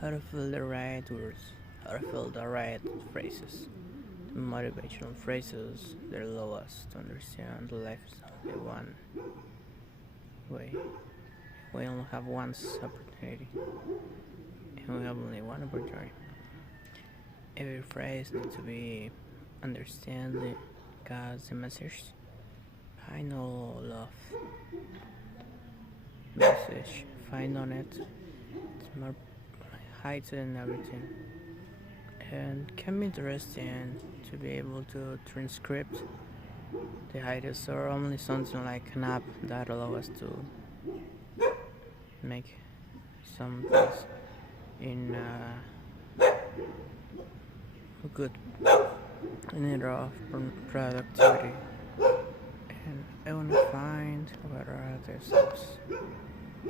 How to fill the right words, how to fill the right phrases. The motivational phrases that allow us to understand life is only one way. We only have one opportunity, and we have only one opportunity. Every phrase needs to be understood because the message behind all of message find on it. It's more heights and everything, and can be interesting to be able to transcript the heights or only something like an app that allow us to make some things in a good in era of productivity, and I want to find what are other steps